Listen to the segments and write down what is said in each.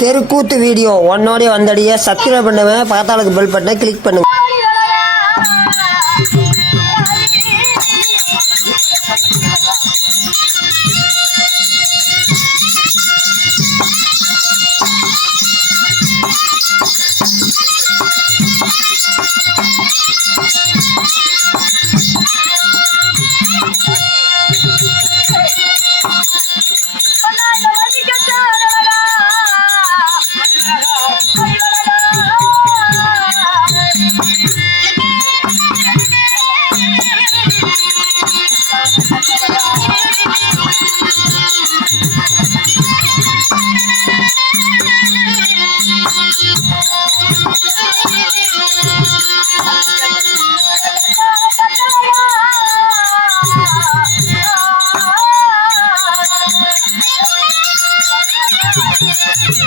தெருக்கூத்து வீடியோ. ஒன்னோடய வந்தடிய சப்ஸ்கிரைப் பண்ணுவேன் பக்கத்தாளுக்கு பெல் பட்டனை கிளிக் பண்ணுங்கள்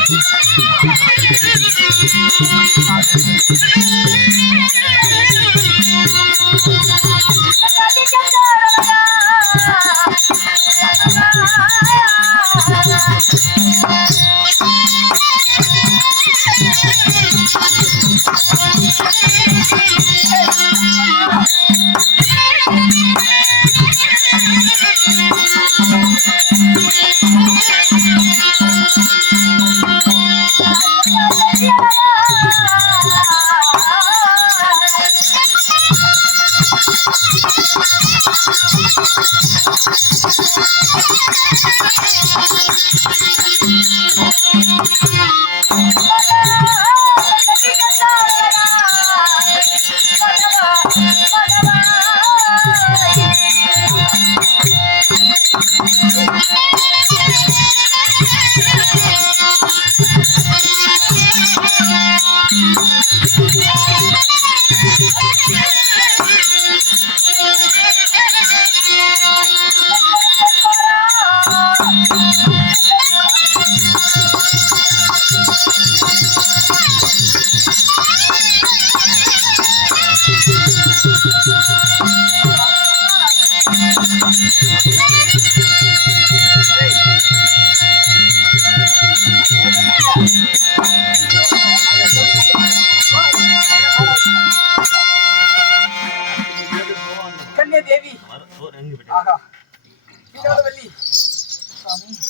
Ah! தேவி. ஆஹா. வினோதவல்லி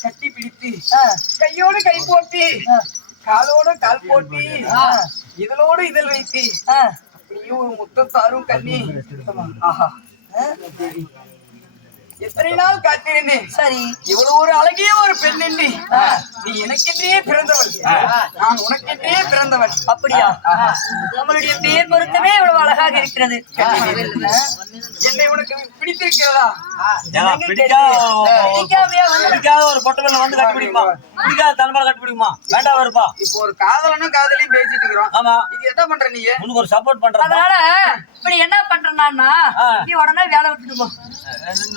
கட்டி பிடித்து கையோடு கை போட்டு காலோடு கால் போட்டு இதழோடு இதழ் வைத்து அப்படியே ஒரு முத்தத்தாரும் கண்ணி. ஆஹா. தேவி எத்தனை நாள் காத்திருந்தேன்? சரி. இவ்வளவு ஒரு அழகிய ஒரு பெண் என்று நீ எனக்கென்றே பிறந்தவள். நான் உனக்கென்றே பிறந்தவள். அப்படியா? நம்மளுடைய பேர் பொருத்தமே இவ்வளவு அழகாக இருக்கிறது. என்னை உனக்கு பிடித்திருக்கிறதா? பிடிக்காத ஒரு பொட்டை. வெள்ளம் வந்து கட்டி பிடிக்குமா பிடிக்காத தலைமையில கட்டி பிடிக்குமா? வேண்டாம் வருப்பா இப்போ ஒரு காதலனும் காதலியும் பேசிட்டு இருக்கிறோம். ஆமா. இது என்ன பண்ற நீ? உனக்கு ஒரு சப்போர்ட் பண்றதா? அதனால இப்படி என்ன பண்றேன்னா. நீ உடனே வேலை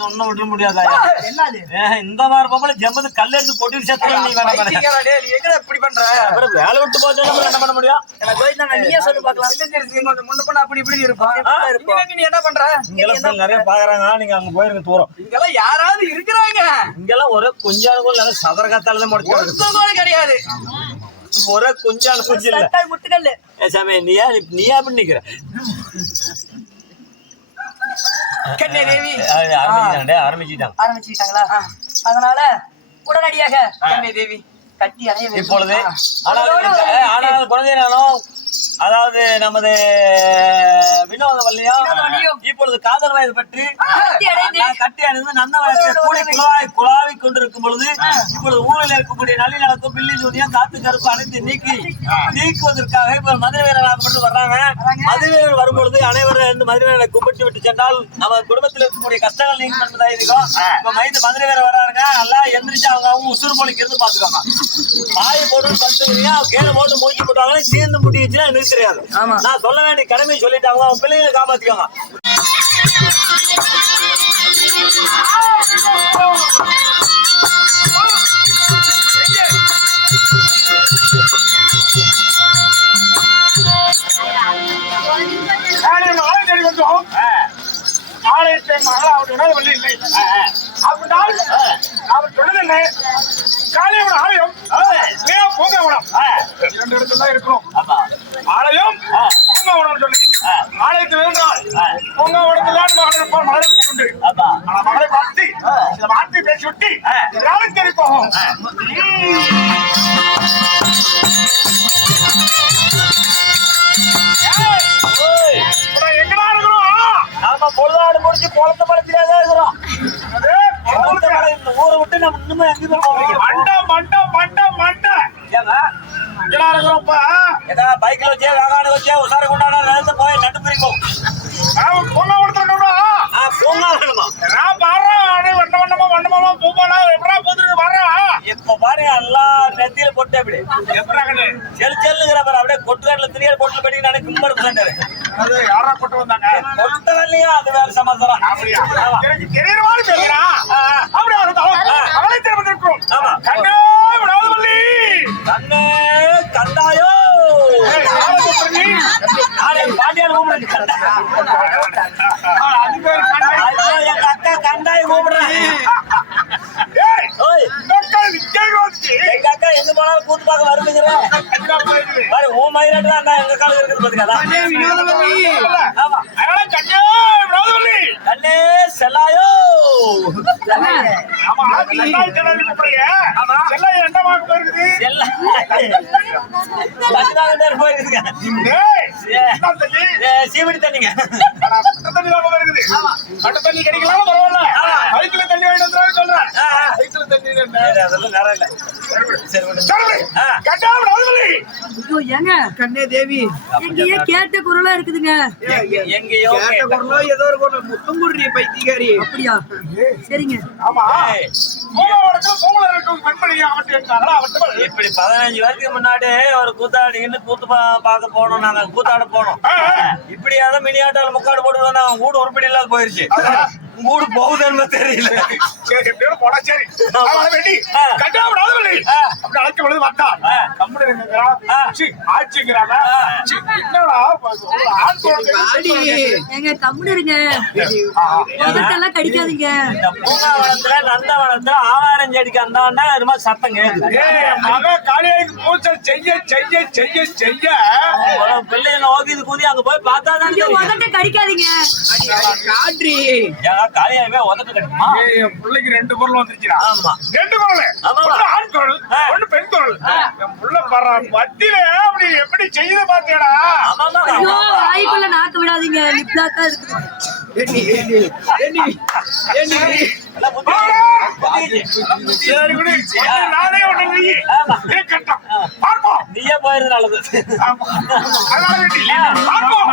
ஒன்னும் விட்டுற முடியாதா? என்னது? இந்த மாதிரி பொம்பளை ஜம்பது கல்ல எடுத்து பொட்டி சேர்த்து நீ பண்ண. டேய், நீ எங்கடா இப்படி பண்ற? அப்புறம் வேலை விட்டு போச்சு என்ன பண்ண முடியும்? எனக்கு கோவிந்தா நீயே சொல்லு பார்க்கலாம். கொஞ்சம் முன்ன பண்ண அப்படி இப்படி இருப்பான் நீ என்ன பண்ற? நிறைய பாக்குறாங்க. நீங்க அங்க போயிருங்க தூரம் இங்கெல்லாம் யாராவது இருக்கிறாங்க. இங்கெல்லாம் ஒரே கொஞ்சம் கூட சதர காத்தால தான் முடிச்சு ஒருத்தர் கூட கிடையாது. ஒரே கொஞ்சம் கொஞ்சம் இல்ல. ஏ சாமி நீயா நீயா அப்படி நிக்கிற ஆரம்பிச்சுட்டாங்க ஆரம்பிச்சுட்டாங்க. ஆரம்பிச்சுக்கிட்டாங்களா அதனால உடனடியாக கண்ணே தேவி. கட்டி அணைய. இப்பொழுது ஆனால் குழந்தை நானும் அதாவது நமது வினோத வல்லியம். இப்பொழுது காதல் வயது பற்றி கட்டி அணிந்து. வயசு கூடி குழாய் குழாவிக் கொண்டிருக்கும் பொழுது இப்பொழுது ஊரில் இருக்கக்கூடிய நல்லி நடக்கும் பில்லி ஜூனியம் காத்து கருப்பு அனைத்து நீக்கி நீக்குவதற்காக இப்ப மதுரை வீரர் வர்றாங்க. மதுரை வீரர் வரும்பொழுது அனைவரும் இருந்து மதுரை வீரரை கும்பிட்டு விட்டு சென்றால் நம்ம குடும்பத்தில் இருக்கக்கூடிய கஷ்டங்கள் நீங்க இருக்கும் இப்ப மைந்து மதுரை வீரர் வர்றாங்க எல்லாம் எந்திரிச்சு அவங்க அவங்க உசுறு மொழிக்கிறது பாத்துக்கோங்க பாய போட்டு பத்து கீழே போட்டு மூக்கி போட்டாங்க சேர்ந்து எனக்கு தெரியாது. ஆமா. நான் சொல்ல வேண்டிய கடமை சொல்லிட்டாங்க அவங்க பிள்ளைங்களை காப்பாத்திக்கோங்க. ஆலயத்தை மகள் அவருடைய இல்லை. அப்படினால் அவர் என்ன? காளியோட ஆலயம் பூங்காவனம் இரண்டு இடத்துல தான் இருக்கிறோம் ஆமா. ஆலயம் பூங்காவனம் சொல்லி. ஆலயத்தில் இருந்தால் பூங்காவனத்தில் தான் மகள் இருப்பார் மகள் உண்டு. ஆனா மகளை பார்த்து இந்த வார்த்தை பேசி விட்டு யாரும் தேடி போகும். எங்கடா இருக்கிறோம்? நாம பொழுதாடு முடிச்சு குளத்த படத்திலே இருக்கிறோம். ஊரை விட்டு நம்ம இன்னுமே எங்கேயுமே போகிறோம் மண்டை மண்டை மண்டை மண்டை. ஏங்க? எங்கடா இருக்கிறோம் இப்ப ஏதா பைக்ல வச்சே வாகன வச்சே உசார கொண்டாட நிலத்து போய் நட்டு பிரிக்கும் இருக்கிறோம் ஆ பூங்கா வேணுமா? நான் பாடுறேன் அடே வண்ண வண்ணமா வண்ணமா பூப்பாடா எப்படா போத்துருக்கு பாடுறேன் இப்ப பாருங்க எல்லாம் நெத்தியில போட்டு அப்படி எப்படா கண்ணு? செல் செல்லுங்கிற பாரு அப்படியே கொட்டுக்காட்டுல திரியல் போட்டு படி நான் கும்பர் பண்ணாரு அது யாரா கொண்டு வந்தாங்க கொட்ட வரலையா அது வேற சமாச்சாரம் தெரியற மாதிரி அவளை திரும்ப இருக்கிறோம் ஆமா. கண்ணே விடாத வள்ளி கண்ணே கண்டாயோ. பாண்டியால் கூப்பிடுறேன் கண்டா. அது பேரு எங்க அக்கா கண்டாய் கூப்பிடுறேன். எங்க போனாலும் கூத்து பார்க்க? பாரு உன் மயிலாட்டு தான் எங்க காலம் இருக்குது பாத்துக்கா ஆமா. கண்ணே விடாத வள்ளி. கண்ணே செல்லாயோ சீவடி தண்ணிங்க. தண்ணி இருக்குது. தண்ணி கிடைக்கலாம் பரவாயில்ல. தண்ணி சொல்றேன். தண்ணி அதெல்லாம் நேரம் இல்ல. கண்ணே விடாத வள்ளி. ஐயோ ஏங்க? கண்ணே தேவி எங்கேயே கேட்ட குரலா இருக்குதுங்க. எங்கேயோ கேட்ட. குரலோ ஏதோ ஒரு குரல். முத்தம் குடுறி பைத்தியக்காரி. அப்படியா? சரிங்க. ஆமா. இப்படி பதினஞ்சு வருஷத்துக்கு முன்னாடி ஒரு கூத்தாடின்னு கூத்து பார்க்க போனோம். நாங்க கூத்தாட போனோம். ஆ, ஆ. இப்படி ஏதோ மினியாட்டால முக்காடு போட்டு வீடு உருப்படி இல்லாத போயிருச்சு. வீடு போகுதுன்னு தெரியல. சரி எப்படியோ போனா. அப்படி அழைக்க பொழுது வந்தா ஆ. கம்முனு இருந்துங்கிறா. ஆ. சீ, ஆட்சிங்கிறாங்க ஆ. சீ, என்னடா ஆண் குழந்தை ஆ. உதட்டெல்லாம் கடிக்காதீங்க. இந்த பூங்காவனத்துல நந்தவனத்துல ஆவாரம் செடிக்கு அந்தாண்டா இது மாதிரி சத்தம் செய்ய செய்ய செய்ய செய்ய. பிள்ளைய நோக்கி கூதி அங்க போய் பார்த்தா தான் கடிக்காதீங்க. காட்ரி ஏன் காளியாவே உதட்டு கிடைக்குமா என் பிள்ளைக்கு ரெண்டு பொருள் வந்துருச்சுடா. ஆமா. ரெண்டு குரல். ஒண்ணு ஆண் குரல். ஒண்ணு பெண் குரல். என் புள்ள பர மத்தியில அப்படி எப்படி செய்யுது பாத்தியாடா ஆமாமா ஐயோ வாய்க்குள்ள நாக்கு விடாதீங்க. லிப்லாக்கா இருக்குது. நானே ஒண்ணு நீ கட்டம். பார்ப்போம். நீயே போயிருது நல்லது. பார்ப்போம்.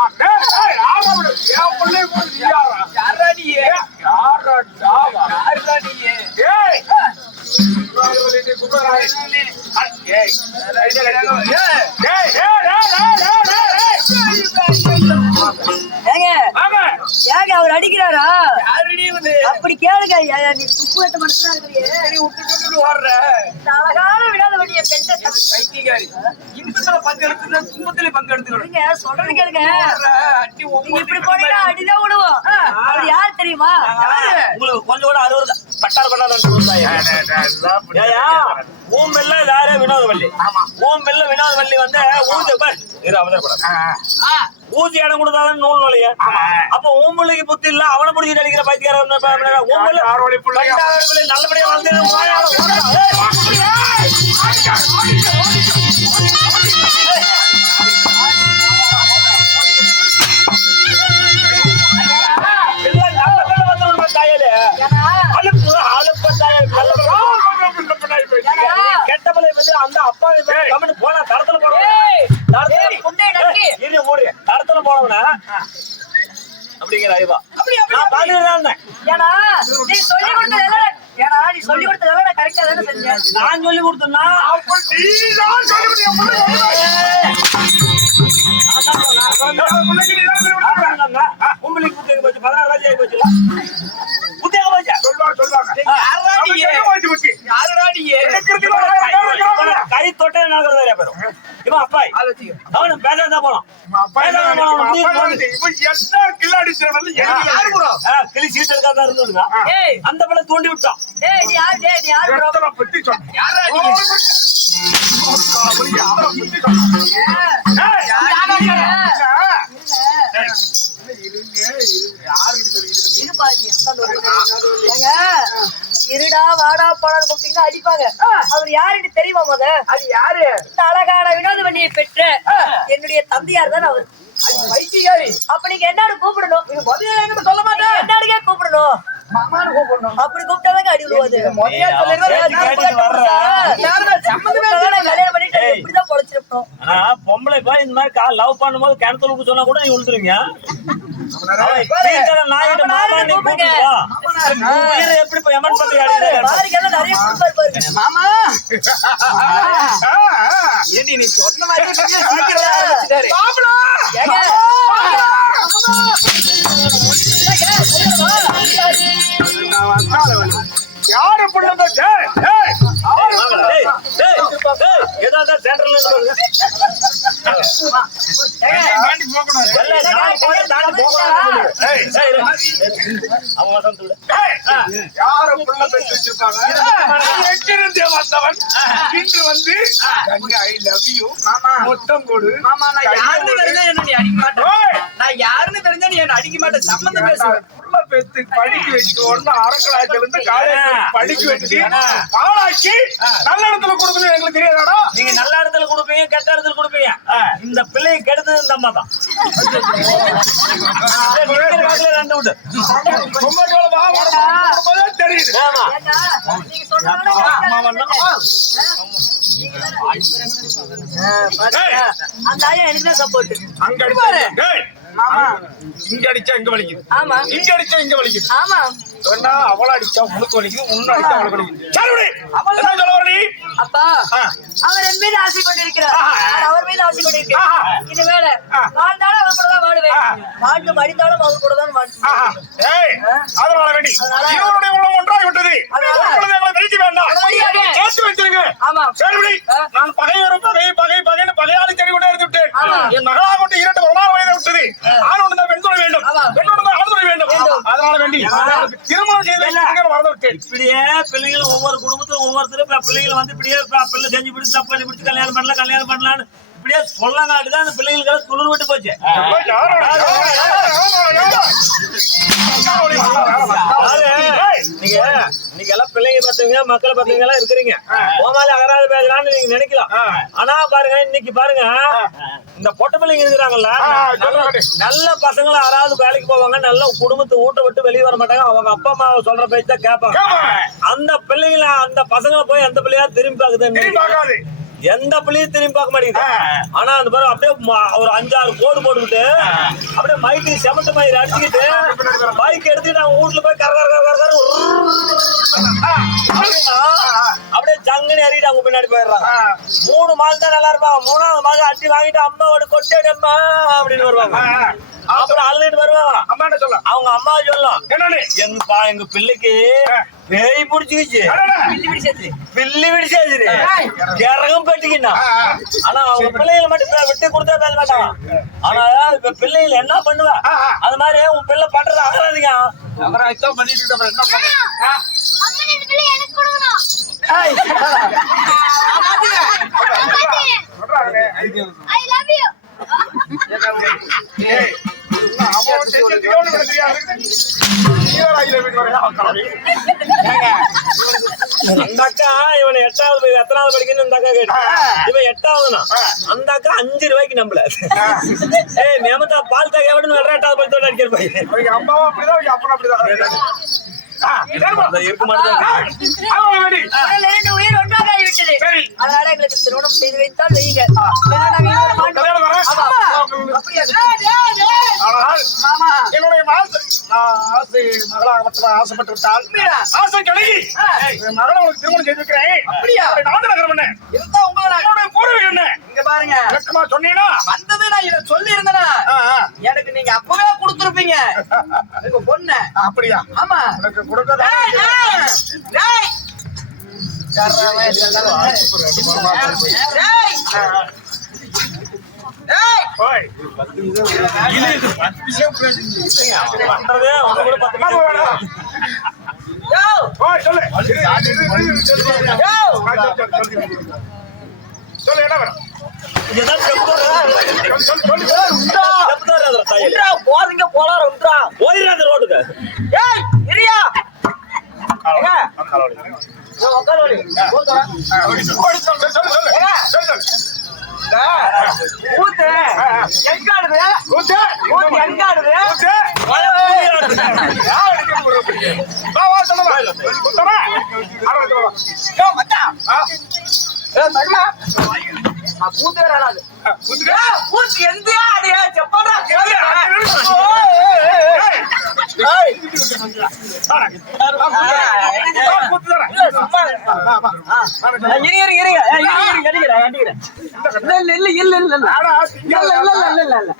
பங்கெடுத்துக்கணும் நீங்க சொல்றது கேளுங்க அட்டி நீங்க இப்படி போனீங்கன்னா அடிதான் விடுவோம் அவர் யார் தெரியுமா உங்களுக்கு கொஞ்சம் கூட அறுபது பட்டார் பண்ணாதான் உன் வேற வினோதவல்லி உன் பிள்ளை வினோதவல்லி வந்து பார், இரு அவசரப்படாத ஊதி இடம் கொடுத்தாலும் நூல் நுழைய அப்ப உன் பிள்ளைக்கு புத்தி இல்ல அவனை பிடிச்சிட்டு அடிக்கிற பைத்தியார பிள்ளை நல்லபடியா வளர்ந்து அப்படிங்கிற ஐவா நான் பாத்துட்டு இருந்தேன் ஏன்னா நீ சொல்லி கொடுத்தது ஏன்னா நீ சொல்லி கொடுத்தது எல்லாம் நான் கரெக்டா தானே செஞ்சேன் நான் சொல்லி கொடுத்தேன்னா உங்களுக்கு புத்தி எங்க போச்சு பதினாறு ராஜா போச்சு புத்தி எங்க போச்சு யாருடா நீ கை தொட்டே நாங்கள் பேரும். இவன் அப்பாய். அவனு பேசாத போனோம் பேசாத போனோம் கிளி சீட்டு இருக்காதான் இருந்ததுங்க ஏய். அந்த பிள்ளை தூண்டி விட்டான். ஏய் நீ யாரு? இருடா வாடா போடான்னு கூப்பிட்டீங்கன்னா அடிப்பாங்க. அவர் யாருன்னு தெரியுமா முத? அது யாரு? இந்த அழகான வினோதவண்டியை பெற்ற என்னுடைய தந்தையார் தான் அவர். அப்ப நீங்க என்னன்னு கூப்பிடணும். சொல்ல மாட்டேன். என்னடுக்கே கூப்பிடணும். அப்படி கூப்பிட்டாதான் அடி ஆனா பொம்பளை போய் இந்த மாதிரி கால் லவ் பண்ணும்போது கிணத்துல ஊக்க சொன்னா கூட நீ நாயிட்டு மாமா நீ கூப்பிட்டு வா. எங்கிருந்து வந்தவன் இன்று வந்து கங்கை, I love you. மொத்தம் கொடு என்ன அடிக்க மாட்டேன் நான் யாருன்னு தெரிஞ்சா நீ என்ன அடிக்க மாட்டேன். சம்மந்தம் பேசுவேன் புள்ள பெத்து படிக்க வச்சு ஒண்ணு அரக்கலாச்சில இருந்து காலேஜ் படிக்க வச்சு ஆளாக்கி நல்ல இடத்துல கொடுக்குறது எங்களுக்கு தெரியாதாடா? நீங்க நல்ல இடத்துல கொடுப்பீங்க கெட்ட இடத்துல கொடுப்பீங்க. இந்த பிள்ளையை கெடுத்தது இந்த அம்மா தான் ரெண்டு விட்டு தெரியுது. ஆமா நீங்க டேய், அந்த ஆயா எனக்கு தான் சப்போர்ட் அங்க இங்க அடிச்சா இங்க வலிக்குது. ஆமா. இங்க அடிச்சா இங்க வலிக்குது. ஆமா. வேண்டா அவள அடிச்சா உனக்கு வலிக்குது உன்ன அடிச்சா அவளுக்கு வலிக்குது சரி விடு. என்ன சொல்ல வர நீ அப்பா ஆ. அவர் என் மீது ஆசை கொண்டிருக்கிறார் அவர் மீது ஆசை கொண்டிருக்கிறேன் ஆஹா. இது வேற வாழ்ந்தாலும் அவர் கூட தான் வாடுவேன். வாழ்ந்து மடிந்தாலும் அவர் கூட தான் வாழ்வேன் ஆஹா. ஏய், அதனால வேண்டி அதனால- இருவருடைய உள்ளம் ஒன்றாகி விட்டது உங்களுடைய எங்களை பிரிக்க வேண்டாம். சேர்த்து வச்சிருங்க ஆமா சரி. நான் பகைவரும் பகை பகை பகைன்னு பகையாளி கொண்டே இருந்து விட்டேன். என் மகளா கொண்டு இரண்டு பதினாறு வயது விட்டது ஆண் ஒன்று ஆமா. பெண் வேண்டும் வேண்டும். அதனால வேண்டி திருமணம் செய்து இப்படியே பிள்ளைங்களும் ஒவ்வொரு குடும்பத்திலும் ஒவ்வொருத்தரும் இப்ப பிள்ளைங்களை வந்து இப்படியே இப்ப பிள்ளை செஞ்சு பிடிச்சு தப்பு பண்ணி பிடிச்சு கல்யாணம் பண்ணலாம் கல்யாணம் பண்ணலாம்னு இப்படியே சொல்லங்காட்டி தான் அந்த பிள்ளைங்களுக்கு துளிர் விட்டு போச்சு நீங்க இன்னைக்கு எல்லாம் பிள்ளைங்க பார்த்தவங்க மக்களை பார்த்தவங்க எல்லாம் இருக்கிறீங்க. ஓமால அகராது பேசுறான்னு நீங்க நினைக்கலாம். ஆனா பாருங்க இன்னைக்கு பாருங்க இந்த பொட்ட பிள்ளைங்க இருக்கிறாங்கல்ல. நல்ல பசங்களை யாராவது வேலைக்கு போவாங்க நல்ல குடும்பத்தை ஊட்ட விட்டு வெளியே வர மாட்டாங்க. அவங்க அப்பா அம்மா சொல்ற பேச்சு தான் கேட்பாங்க. அந்த பிள்ளைங்கள அந்த பசங்களை போய் எந்த பிள்ளையா திரும்பி பாக்குது எந்த பிள்ளையும் திரும்பி பார்க்க மாட்டேங்குது. ஆனா அந்த பிறகு அப்படியே ஒரு அஞ்சாறு கோடு போட்டுக்கிட்டு அப்படியே மைக்கு செமட்டு மயிர் அடிச்சுக்கிட்டு பைக் எடுத்துக்கிட்டு அவங்க வீட்டுல போய் கர கர கர கர அப்படியே ஜங்குன்னு ஏறிட்டு அவங்க பின்னாடி போயிடுறாங்க. மூணு மாசம் தான் நல்லா இருப்பாங்க. மூணாவது மாசம் அடி வாங்கிட்டு அம்மாவோட கொட்டேடி அம்மா அப்படின்னு வருவாங்க. அப்புறம் அழுதுட்டு வருவாங்க அம்மா என்ன சொல்ல. அவங்க அம்மா சொல்லலாம் என்னன்னு? எங்க பா எங்க பிள்ளைக்கு பேய் பிடிச்சிக்கிச்சு. பில்லி பிடிச்சாச்சு. இறங்கும் பெட்டிக்கின்னா ஆனா அவங்க பிள்ளைகளை மட்டும் விட்டு கொடுத்தா பேச மாட்டாங்க ஆனா இப்ப பிள்ளைகள் என்ன பண்ணுவா? அது மாதிரி உன் பிள்ளை பண்றது அகராதிங்க. பண்ணிட்டு இருக்க அப்புறம் என்ன அந்த அக்கா இவனை எட்டாவது போய் எத்தனாவது படிக்கணும் இந்த அக்கா கேட்டு இவன் எட்டாவதுனா அந்த அக்கா அஞ்சு ரூபாய்க்கு நம்பல ஏய் மேமத்தா பால் தாக்க எட்டாவது படித்தோட அடிக்கிற பையன் அம்மாவும் அப்படிதான் அப்படிதான். உயிர் ஒன்றாக. அதனால எங்களுக்கு திருமணம் செய்து வைத்தால்? ஆனால் என்னுடைய ஆசை மகளாக மட்டும் ஆசைப்பட்டு விட்டால் ஆசை என் மகளை உனக்கு திருமணம் செய்து வைக்கிறேன் அப்படியா? உன்னுடைய நாடு நகரம் என்ன இருந்தா உங்களை என்னுடைய பூர்வீகம் என்ன இங்க பாருங்க சொன்னீங்கன்னா வந்தது இதை சொல்லி இருந்தேனா ஆ, ஆ. எனக்கு நீங்க அப்பவே கொடுத்துருப்பீங்க உங்க பொண்ணு அப்படியா ஆமா உனக்கு கொடுக்கறதா ஏய், ஏய், ஏய். ஏய். ஏய். ஓய். பண்றதே உங்க கூட பத்து என்ன வேணும்? யோ. ஓய், சொல்லு. சொல்லு, என்ன வேணும்? போலாம் உன்றா ஓடிடாத ரோட்டுக்கு. ஏய் இரியா. ஊத்து எங்காடுது கூத்து. எங்காடுது கூத்து. யார் அடிக்க வேற ஆளாது அடியா செப்படா இல்ல இருங்க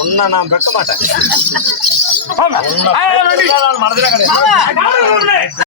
உன்னை நான் வைக்க மாட்டேன். மறந்துடே கிடையாது.